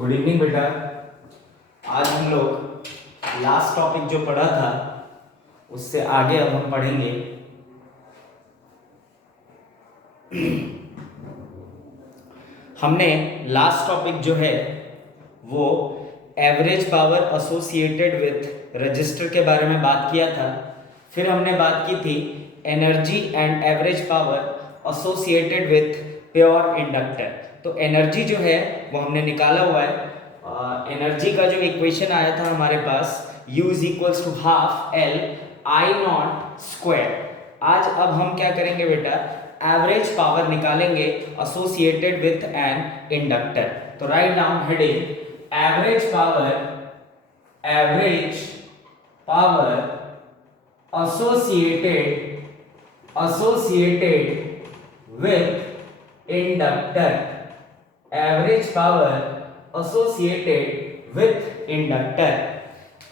Good evening बेटा। आज हम लोग लास्ट टॉपिक जो पढ़ा था उससे आगे अब हम पढ़ेंगे हमने लास्ट टॉपिक जो है वो average power associated with register के बारे में बात किया था। फिर हमने बात की थी energy and average power associated with pure inductor. तो एनर्जी जो है वो हमने निकाला हुआ है। एनर्जी का जो इक्वेशन आया था हमारे पास U is equals to half L I not square. आज अब हम क्या करेंगे बेटा, एवरेज पावर निकालेंगे एसोसिएटेड विथ एन इंडक्टर। तो write down heading average power associated with inductor। Average power associated with inductor।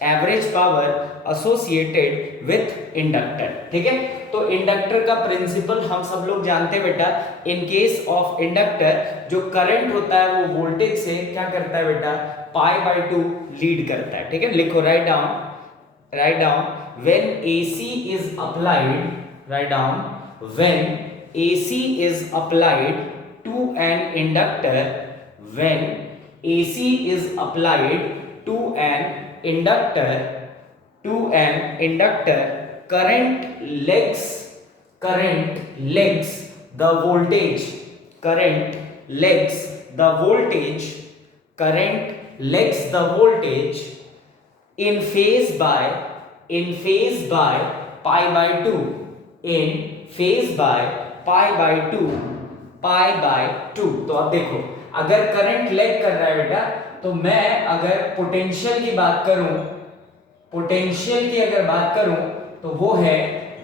Average power associated with inductor. ठीक है, तो इंडक्टर का प्रिंसिपल हम सब लोग जानते हैं बेटा। इन केस ऑफ इंडक्टर जो करंट होता है वो वोल्टेज से क्या करता है बेटा, π/2 लीड करता है। ठीक है, लिखो write down when AC is applied, write down when AC is applied to an inductor, when AC is applied to an inductor, current legs the voltage, in phase by π/2, तो अब देखो, अगर करंट लेग कर रहा है बेटा, तो मैं अगर पोटेंशियल की अगर बात करूं तो वो है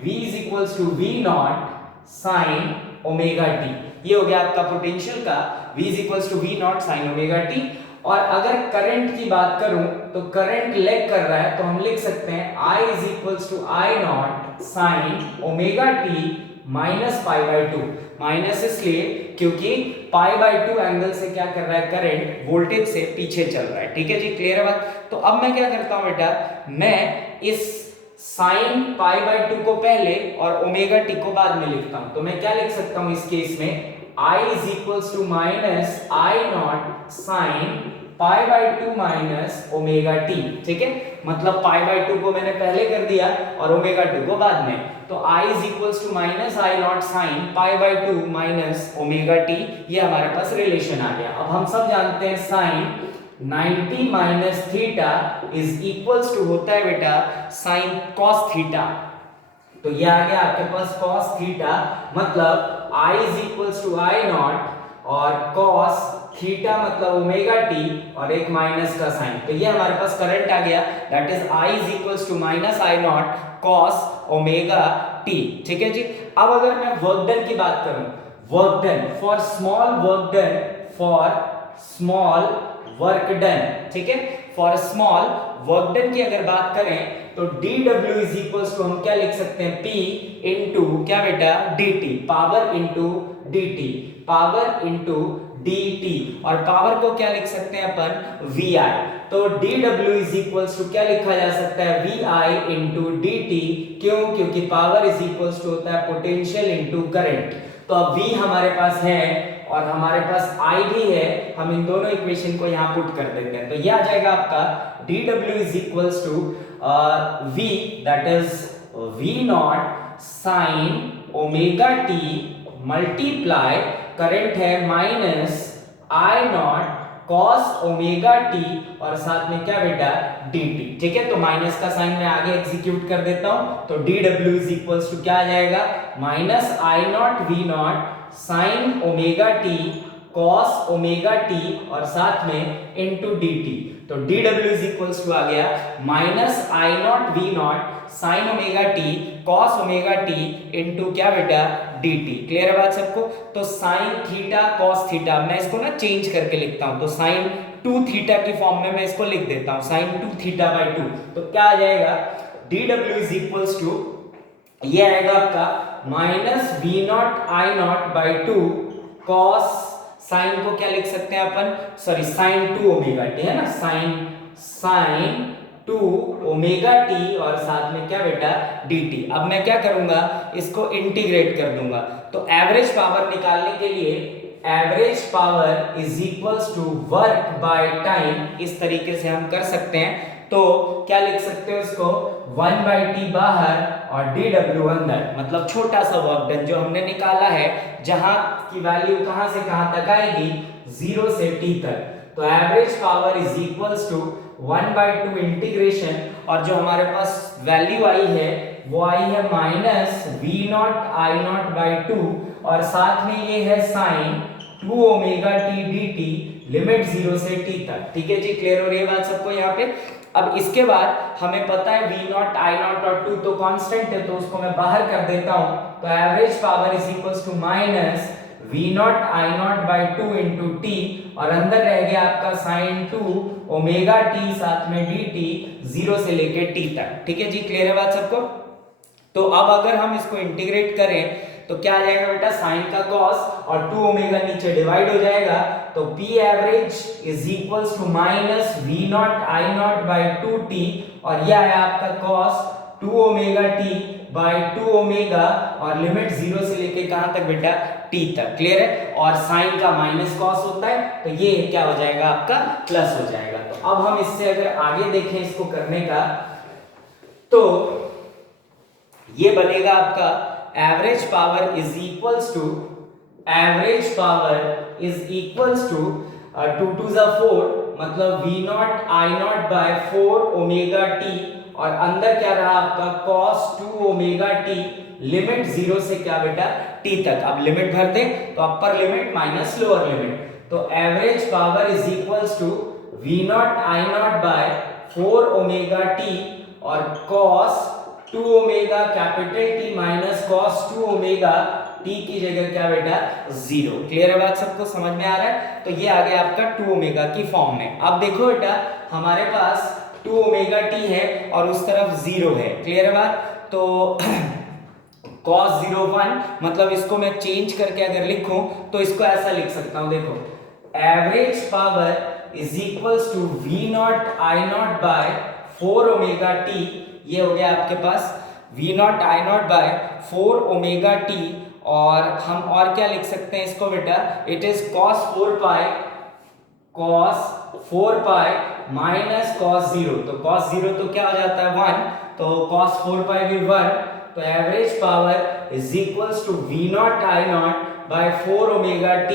V is equals to V not sine omega T. ये हो गया आपका पोटेंशियल का V is equals to V not sine omega T. और अगर करंट की बात करूं तो करंट लेग कर रहा है तो हम लिख सकते हैं I is equals to I not sine omega t minus π/2। Minus इसलिए क्योंकि π/2 एंगल से क्या कर रहा है, करंट वोल्टेज से पीछे चल रहा है। ठीक है जी, क्लियर है बात। तो अब मैं क्या करता हूं बेटा, मैं इस साइन π/2 को पहले और ओमेगा टी को बाद में लिखता हूं। तो मैं क्या लिख सकता हूं इस केस में, I is equals to minus I not sine π/2 minus omega T. ठीक है, मतलब π/2 को मैंने पहले कर दिया और ओमेगा 2 को बाद में। तो I is equals to minus I not sine π/2 minus omega T. ये हमारे पास रिलेशन आ गया। अब हम सब जानते हैं sine 90 minus theta is equals to होता है बेटा साइन कॉस थीटा। तो ये आ गया आपके पास कॉस थीटा, मतलब I is equals to I not और कॉस थीटा मतलब ओमेगा टी और एक माइनस का साइन। तो ये हमारे पास करंट आ गया, that is I is equals to minus I not cos omega T. ठीक है जी। अब अगर मैं वर्क डन की बात करूं, work done for small work done, ठीक है, फॉर स्मॉल वर्क डन की अगर बात करें तो dw इज इक्वल्स टू हम क्या लिख सकते हैं, p इंटू क्या बेटा, dt, पावर इंटू dt। और पावर को क्या लिख सकते हैं अपन, vi। तो dw इज इक्वल्स टू क्या लिखा जा सकता है, vi इंटू dt। क्यों? क्योंकि पावर इज इक्वल्स टू होता है पोटेंशियल इंटू करंट। तो अब v हमारे पास है और हमारे पास I भी है, हम इन दोनों इक्वेशन को यहाँ पुट कर देते हैं। तो ये आ जाएगा आपका dw is equals to v, that is v not sine omega t multiply current है minus I not cos omega T और साथ में क्या बेटा, dt। ठीक है, तो माइनस का साइन मैं आगे एग्जीक्यूट कर देता हूं। तो dw इज इक्वल्स टू क्या आ जाएगा, minus I not v not sine omega T cos omega T और साथ में इनटू dt। तो dw इज इक्वल्स टू आ गया minus I not v not sine omega T cos omega T into क्या बेटा, dt। क्लियर है बात सबको। तो साइन थीटा कॉस थीटा, मैं इसको ना चेंज करके लिखता हूं, तो साइन 2 थीटा की फॉर्म में मैं इसको लिख देता हूं, साइन 2 थीटा बाय 2। तो क्या आ जाएगा, dw इज इक्वल्स टू ये आएगा आपका minus v not I not by 2 cos sine को क्या लिख सकते हैं अपन, सॉरी साइन 2 ओमेगा टी है ना, साइन 2 ओमेगा टी और साथ में क्या बेटा dt। अब मैं क्या करूंगा, इसको इंटीग्रेट कर दूंगा। तो एवरेज पावर निकालने के लिए average power is equals to work by time, इस तरीके से हम कर सकते हैं। तो क्या लिख सकते हो इसको, 1/t बाहर और dw अंदर, मतलब छोटा सा वर्क डन जो हमने निकाला है, जहां की वैल्यू कहां से कहां तक आएगी, 0 से t तक। तो average power is equals to 1/2 integration, और जो हमारे पास वैल्यू आई है वो आई है माइनस v0 2, और साथ में ये है sine 2 omega T dt, limit 0 से t तक। ठीक है जी, क्लियर हो रही है बात सबको यहाँ पे। अब इसके बाद हमें पता है v0 i0 और 2 तो कांस्टेंट है, तो उसको मैं बाहर कर देता हूं। तो average power is equals to minus v0 i0 2 into T, और अंदर रह गया आपका साइन 2 ओमेगा टी साथ में dt 0 से लेके t तक। ठीक है जी, क्लियर है बात सबको। तो अब अगर हम इसको इंटीग्रेट करें तो क्या आ जाएगा बेटा, साइन का कॉस और 2 ओमेगा नीचे डिवाइड हो जाएगा। तो p average is equals to minus v0 i0 2t, और यह आया आपका cos 2 omega t by 2 omega, और लिमिट 0 से लेके कहां तक बेटा, t तक। क्लियर है। और साइन का माइनस कॉस होता है, तो ये क्या हो जाएगा आपका, प्लस हो जाएगा। तो अब हम इससे अगर आगे देखें इसको करने का, तो ये बनेगा आपका average power is equals to 2 2 जा 4, मतलब v0 i0 by 4 omega t, और अंदर क्या रहा आपका cos 2 ओमेगा t, लिमिट 0 से क्या बेटा, t तक। अब लिमिट भर दें तो upper limit minus lower limit, तो average power is equals to v0 i0 by 4 omega t और cos 2 omega capital T minus cos 2 omega t की जगह क्या बेटा, 0। क्लियर है बात सबको, समझ में आ रहा है। तो ये आ गया आपका 2 ओमेगा की फॉर्म में। अब देखो बेटा, हमारे पास 2 ओमेगा t है और उस तरफ 0 है। क्लियर है बात। तो cos 0 1, मतलब इसको मैं चेंज करके अगर लिखूं तो इसको ऐसा लिख सकता हूं, देखो average power is equals to v0 i0 by 4 omega t, ये हो गया आपके पास v0 i0 by 4 omega t, और हम और क्या लिख सकते हैं इसको बेटा, it is cos 4 pi minus cos 0, तो cos 0 तो क्या हो जाता है 1, तो cos 4 पाई भी 1। तो average power is equals to v0 i0 by 4 omega t,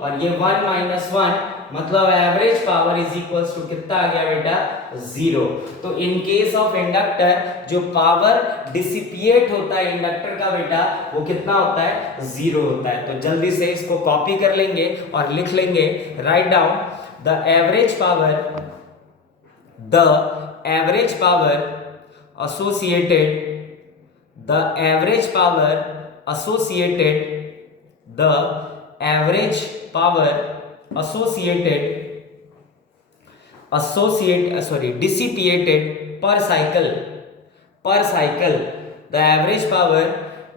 और ये 1 माइनस 1, मतलब average power is equals to कितना आ गया बेटा, 0। तो इन केस ऑफ इंडक्टर जो पावर डिसिपिएट होता है इंडक्टर का बेटा, वो कितना होता है, 0 होता है। तो जल्दी से इसको कॉपी कर लेंगे और लिख लेंगे, write down the average power associated dissipated per cycle, the average power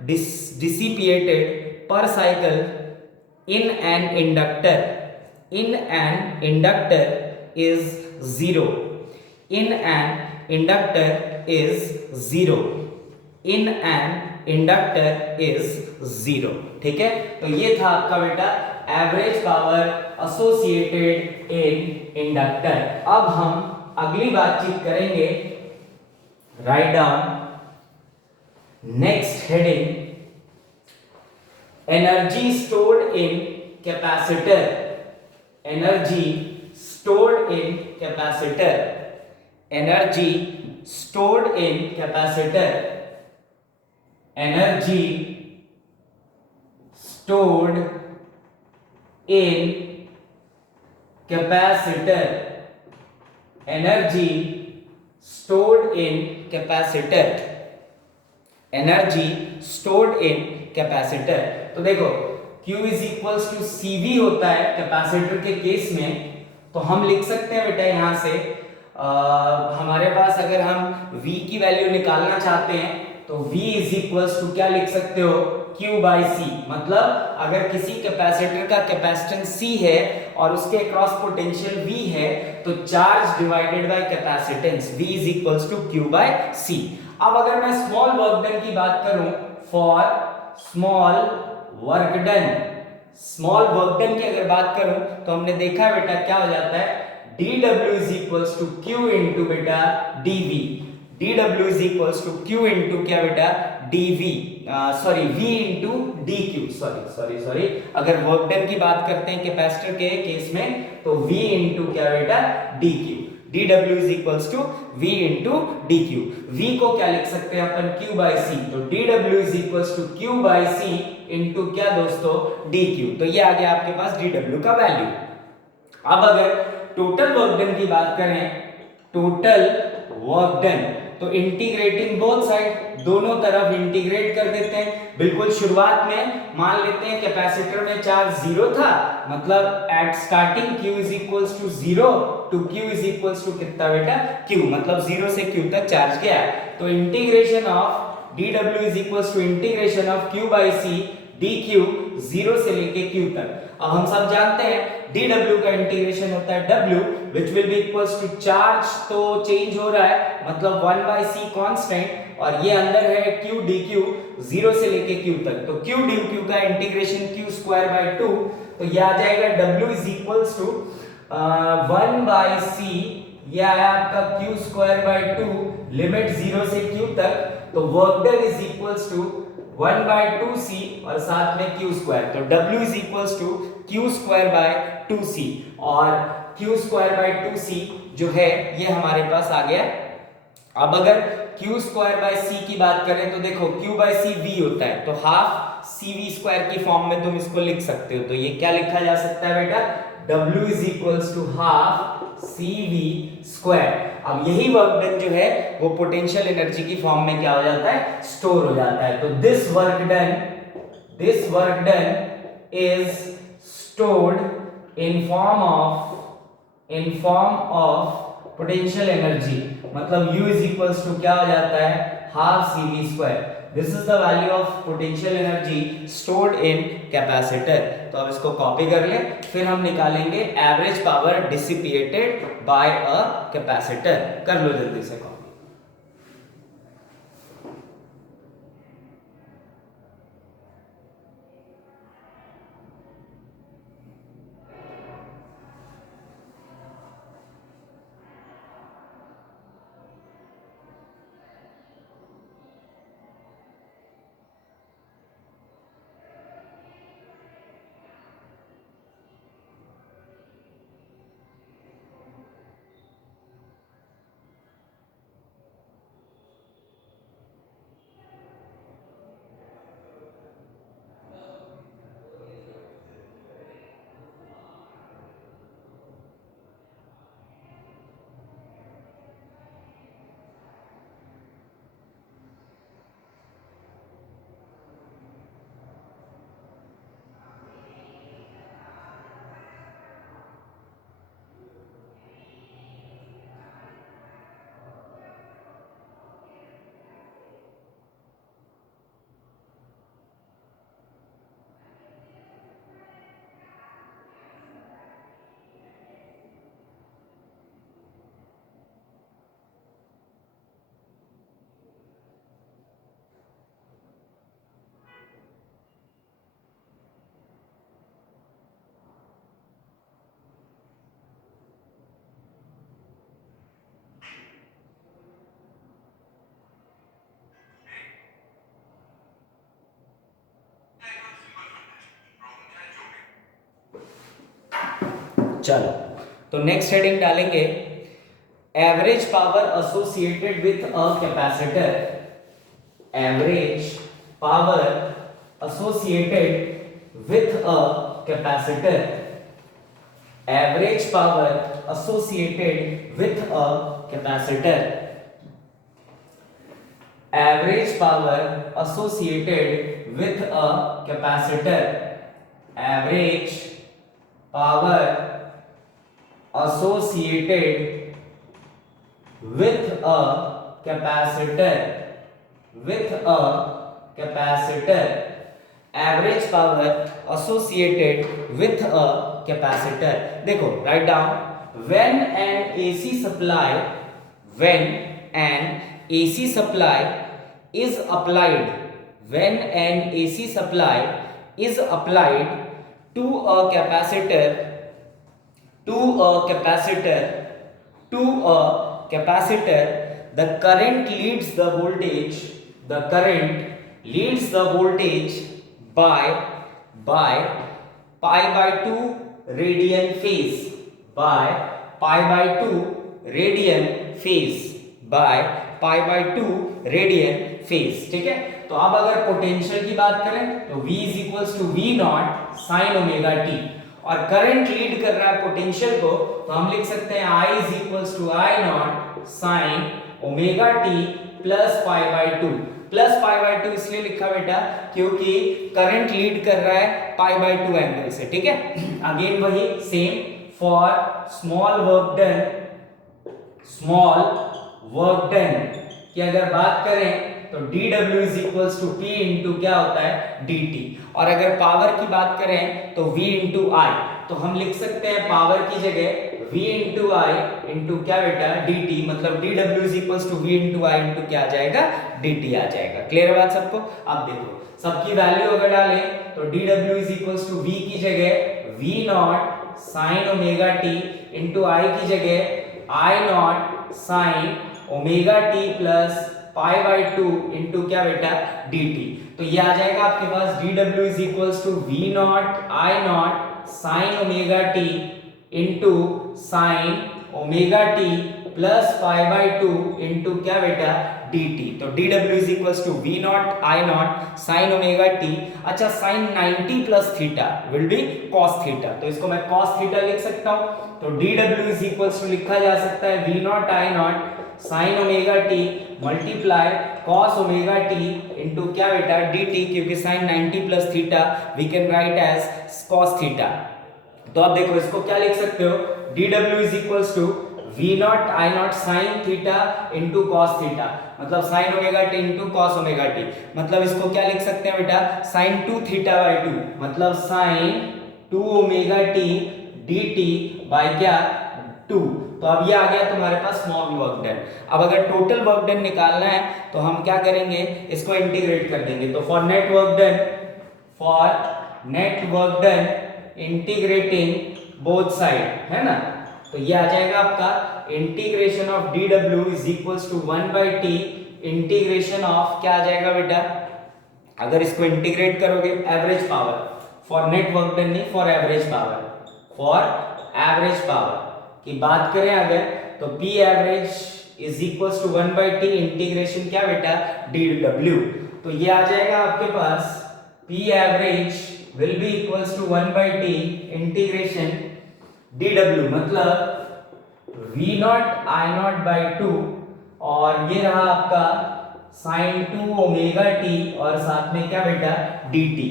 dissipated per cycle in an inductor is 0, in an inductor is 0। ठीक है, तो ये था आपका बेटा एवरेज पावर एसोसिएटेड इन इंडक्टर। अब हम अगली बातचीत करेंगे, write down next heading, energy stored in capacitor, energy stored in capacitor, energy stored in capacitor, energy stored in capacitor, energy stored in capacitor, energy stored in capacitor। तो देखो Q is equals to CV होता है capacitor के case में, तो हम लिख सकते हैं बेटा यहां से हमारे पास अगर हम V की वैल्यू निकालना चाहते हैं तो V is equals to क्या लिख सकते हो, Q by C, मतलब अगर किसी कैपेसिटर का कैपेसिटेंस C है और उसके अक्रॉस पोटेंशियल V है तो charge divided by capacitance V is equals to Q by C। अब अगर मैं स्मॉल वर्क डन की बात करूं, for small work done, small work done की अगर बात करूं तो हमने देखा बेटा क्या हो जाता है, dW is equals to Q into बेटा dV, dW is equals to Q into क्या बेटा dV, sorry V into dQ, sorry अगर वर्क डन की बात करते हैं कैपेसिटर के केस में तो V into क्या बेटा dQ, dW is equals to V into dQ। V को क्या लिख सकते हैं अपन Q by C, तो dW is equals to Q by C into क्या दोस्तों dQ, तो ये आ गया आपके पास dW का वैल्यू। अब अगर टोटल वर्क डन की बात करें, टोटल वर्क डन, तो इंटीग्रेटिंग बोथ साइड, दोनों तरफ इंटीग्रेट कर देते हैं। बिल्कुल शुरुआत में मान लेते हैं कैपेसिटर में चार्ज 0 था, मतलब at starting Q is equals to 0 to Q is equals to कितना बेटा Q, मतलब 0 से Q तक चार्ज गया, तो integration of dW is equals to integration of Q by C dQ 0 से लेके Q तक। अब हम सब जानते हैं dW का इंटीग्रेशन होता है W which will be equals to charge तो चेंज हो रहा है, मतलब 1 by C कांस्टेंट, और ये अंदर है Q dQ 0 से लेके Q तक, तो Q dQ का इंटीग्रेशन Q स्क्वायर बाय 2, तो ये आ जाएगा W is equals to 1 by C, ये आया आपका Q स्क्वायर बाय 2 लिमिट 0 से Q तक, तो work done is equals to 1 by 2C और साथ में Q स्क्वायर, तो W is equals to Q square by 2C, और Q स्क्वायर by 2C जो है ये हमारे पास आ गया। अब अगर Q स्क्वायर by C की बात करें तो देखो Q by C V होता है, तो हाफ CV स्क्वायर की फॉर्म में तुम इसको लिख सकते हो, तो ये क्या लिखा जा सकता है बेटा, W is equals to half CV square. अब यही वर्क डन जो है वो पोटेंशियल एनर्जी की फॉर्म में क्या हो जाता है, स्टोर हो जाता है, तो this work done is stored in form of potential energy, मतलब U इज इक्वल्स टू क्या हो जाता है, half CV square. This is the value of potential energy stored in capacitor. तो अब इसको कॉपी कर लें, फिर हम निकालेंगे average power dissipated by a capacitor. कर लो जल्दी से कॉपी। चलो तो नेक्स्ट हेडिंग डालेंगे average power associated with a capacitor, average power associated with a capacitor, average power associated with a capacitor, average power associated with a capacitor, average power associated with a capacitor, with a capacitor, average power associated with a capacitor. देखो write down, when an AC supply, when an AC supply is applied, when an AC supply is applied to a capacitor, to a capacitor, to a capacitor, the current leads the voltage, the current leads the voltage by pi by 2 radian phase, by pi by 2 radian phase, by pi by 2 radian phase. ठीक है, तो अब अगर potential की बात करें तो V is equals to V not sine omega T, और करंट लीड कर रहा है पोटेंशियल को, तो हम लिख सकते हैं I is equals to I not sine omega T plus pi by 2। Plus pi by 2 इसलिए लिखा बेटा क्योंकि करंट लीड कर रहा है पाई बाय 2 एंगल से। ठीक है, अगेन वही same for small work done, small work done कि अगर बात करें तो dW is equals to P into क्या होता है dt, और अगर पावर की बात करें तो V इंटू I, तो हम लिख सकते हैं पावर की जगह V इंटू I इंटू क्या बेटा dt, मतलब dW is equals to V into I into क्या आ जाएगा dt आ जाएगा। क्लियर बात सबको? अब देखो सबकी वैल्यू अगर डालें तो dW is equals to V की जगह V not sine omega t into I की जगह I not sine omega T plus pi by 2 into क्या बेटा dt, तो ये आ जाएगा आपके पास dW is equals to V not I not sine omega t into sine omega T plus pi by 2 into क्या बेटा dt, तो dW is equals to V not I not sine omega t. अच्छा, sine 90 plus theta will be cos theta, तो इसको मैं cos theta लिख सकता हूं, तो dW इज इक्वल्स टू लिखा जा सकता है V not I not sine omega t multiply cos omega t into क्या बेटा dt, क्योंकि sine 90 plus theta we can write as cos theta. तो अब देखो इसको क्या लिख सकते हो, dW is equals to V not I not sine theta into cos theta, मतलब sine omega t into cos omega t, मतलब इसको क्या लिख सकते हैं बेटा साइन 2 थीटा बाय 2, मतलब sine 2 omega T dt by क्या 2। तो अब ये आ गया तुम्हारे पास स्मॉल वर्क डन। अब अगर टोटल वर्क डन निकालना है तो हम क्या करेंगे, इसको इंटीग्रेट कर देंगे, तो for net work done, for net work done integrating both side, है ना, तो ये आ जाएगा आपका integration of dW is equals to 1 by t integration of क्या आ जाएगा बेटा, अगर इसको इंटीग्रेट करोगे average power, for net work done नहीं, for average power, for average power की बात करें अगर तो P average is equals to 1 by t integration क्या बेटा dW, तो ये आ जाएगा आपके पास P average will be equals to 1 by t integration dW, मतलब V not I naught by 2, और ये रहा आपका साइन 2 ओमेगा t और साथ में क्या बेटा dt।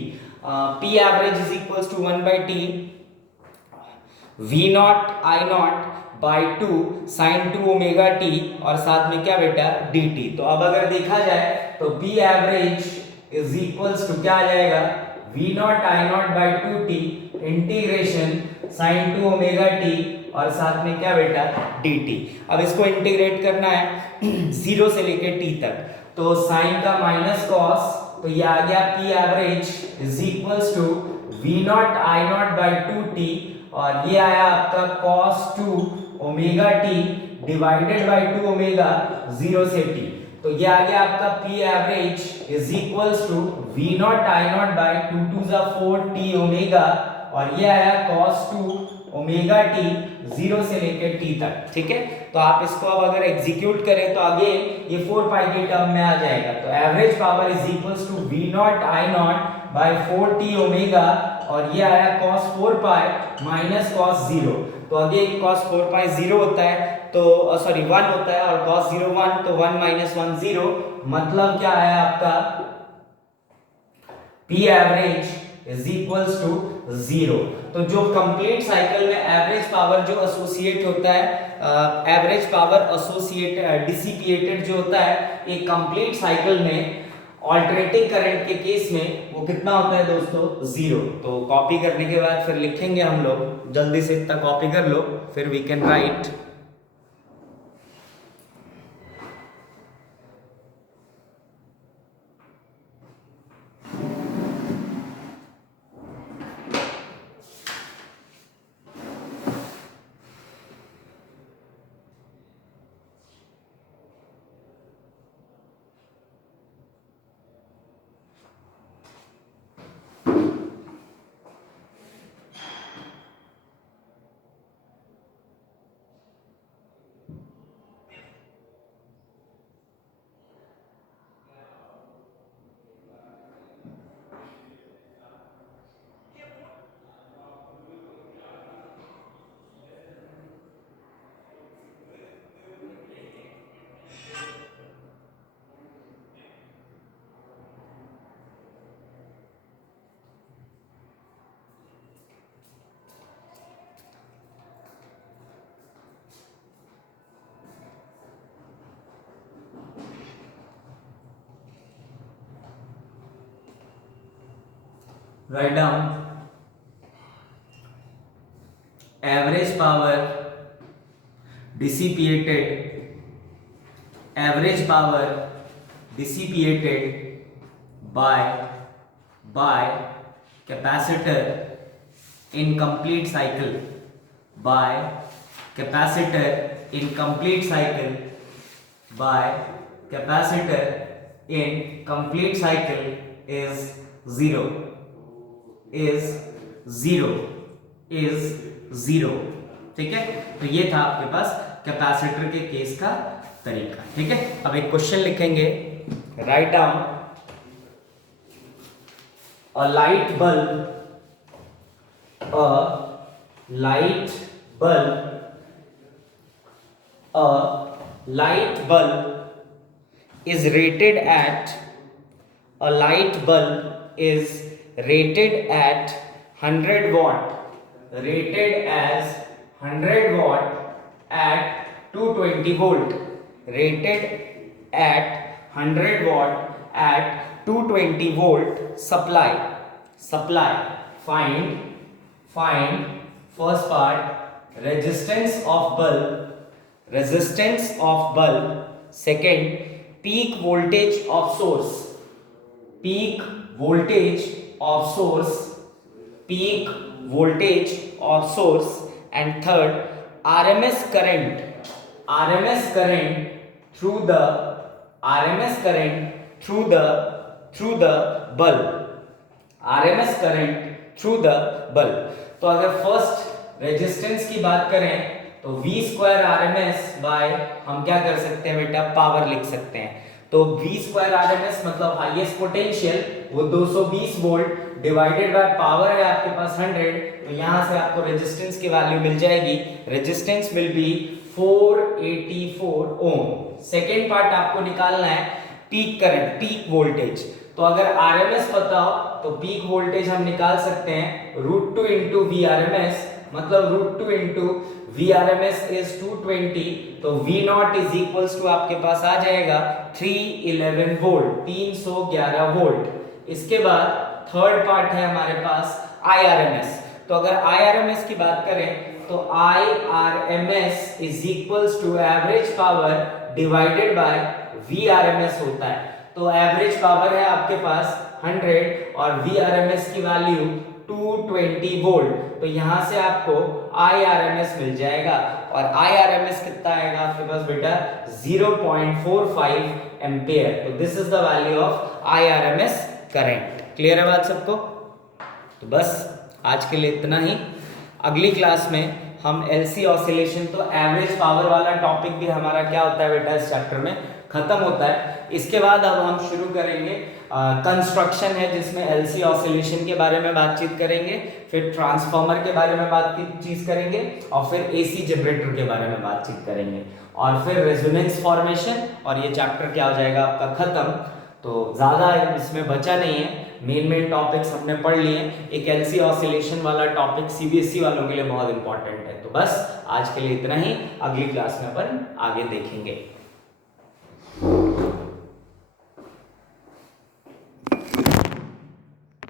P average is equals to 1 by t V not I naught by 2 sine 2 omega t और साथ में क्या बेटा dt। तो अब अगर देखा जाए तो P average is equals to क्या आ जाएगा V not I naught by 2t integration sine 2 omega t और साथ में क्या बेटा dt। अब इसको इंटीग्रेट करना है 0 से लेके t तक, तो साइन का माइनस कॉस, तो ये आ गया P average is equals to V not I naught by 2t, और ये आया आपका cos 2 omega t divided by 2 omega 0 से t, तो ये आ गया आपका P average is equals to V not I naught by 2 2 जा 4 t ओमेगा, और ये आया cos 2 ओमेगा t 0 से लेकर t तक। ठीक है, तो आप इसको अब अगर एग्जीक्यूट करें तो आगे ये 4 पाई के टर्म में आ जाएगा, तो average power is equals to V not I naught by 4t omega, और ये आया cos 4 पाई माइनस cos 0, तो अगेन cos 4 पाई 0 होता है, तो सॉरी 1 होता है, और cos 0 1, तो 1 माइनस 1 0, मतलब क्या आया आपका P average is equals to 0। तो जो कंप्लीट साइकिल में एवरेज पावर जो एसोसिएट होता है, एवरेज पावर एसोसिएट डिसिपिएटेड जो होता है एक कंप्लीट साइकिल में, ऑल्टरनेटिंग करंट के केस में वो कितना होता है दोस्तों, 0। तो कॉपी करने के बाद फिर लिखेंगे हम लोग, जल्दी से इतना कॉपी कर लो, फिर we can write. Write down average power dissipated, average power dissipated by capacitor in complete cycle, by capacitor in complete cycle, by capacitor in complete cycle is 0, is 0, is 0। ठीक है, तो ये था आपके पास कैपेसिटर के केस का तरीका। ठीक है, अब एक क्वेश्चन लिखेंगे, write down a light bulb, a light bulb, a light bulb is rated eight, a light bulb is rated at 100 watt, rated as 100 watt at 220 volt, rated at 100 watt at 220 volt supply, supply, find first part resistance of bulb, resistance of bulb, second peak voltage of source, peak voltage of source, peak voltage of source, and third RMS current, RMS current through the, RMS current through the bulb, RMS current through the bulb। तो अगर first resistance की बात करें तो V square RMS bye, हम क्या कर सकते हैं बेटा, पावर लिख सकते हैं। तो V स्क्वायर RMS मतलब हाईएस्ट पोटेंशियल, वो 220 वोल्ट डिवाइडेड बाय पावर है आपके पास 100, तो यहां से आपको रेजिस्टेंस की वैल्यू मिल जाएगी, resistance will be 484 ohm. Second part आपको निकालना है पीक करंट, पीक वोल्टेज। तो अगर RMS पता हो तो पीक वोल्टेज हम निकाल सकते हैं √2 इंटू VRMS, मतलब √2 इंटू VRMS इज 220, तो V0 इज इक्वल्स टू आपके पास आ जाएगा 311 वोल्ट, 311 वोल्ट। इसके बाद थर्ड पार्ट है हमारे पास IRMS। तो अगर IRMS की बात करें तो IRMS is equals to average power divided by VRMS होता है। तो एवरेज पावर है आपके पास 100 और VRMS की वैल्यू 220 वोल्ट, तो यहां से आपको IRMS मिल जाएगा, और IRMS कितना आएगा आपके पास बेटा, 0.45 एम्पियर। तो this is the value of IRMS current. Clear है बात सबको? तो बस आज के लिए इतना ही। अगली क्लास में हम LC ऑसिलेशन, तो एवरेज पावर वाला टॉपिक भी हमारा क्या होता है बेटा, इस चैप्टर में खत्म होता है। इसके बाद अब हम शुरू करेंगे कंस्ट्रक्शन है, जिसमें LC ऑसिलेशन के बारे में बातचीत करेंगे, फिर ट्रांसफार्मर के बारे में बातचीत करेंगे, और फिर AC जनरेटर के बारे में बातचीत करेंगे, और फिर रेजोनेंस फॉर्मेशन, और ये चैप्टर क्या हो जाएगा आपका खत्म। तो ज़्यादा इसमें बचा नहीं है, मेन टॉपिक्स हमने पढ़ लिए। एक LC ऑसिलेशन वाला टॉपिक CBSE वालों के लिए बहुत इंपॉर्टेंट है। तो बस आज के लिए इतना ही, अगली क्लास में अपन आगे देखेंगे।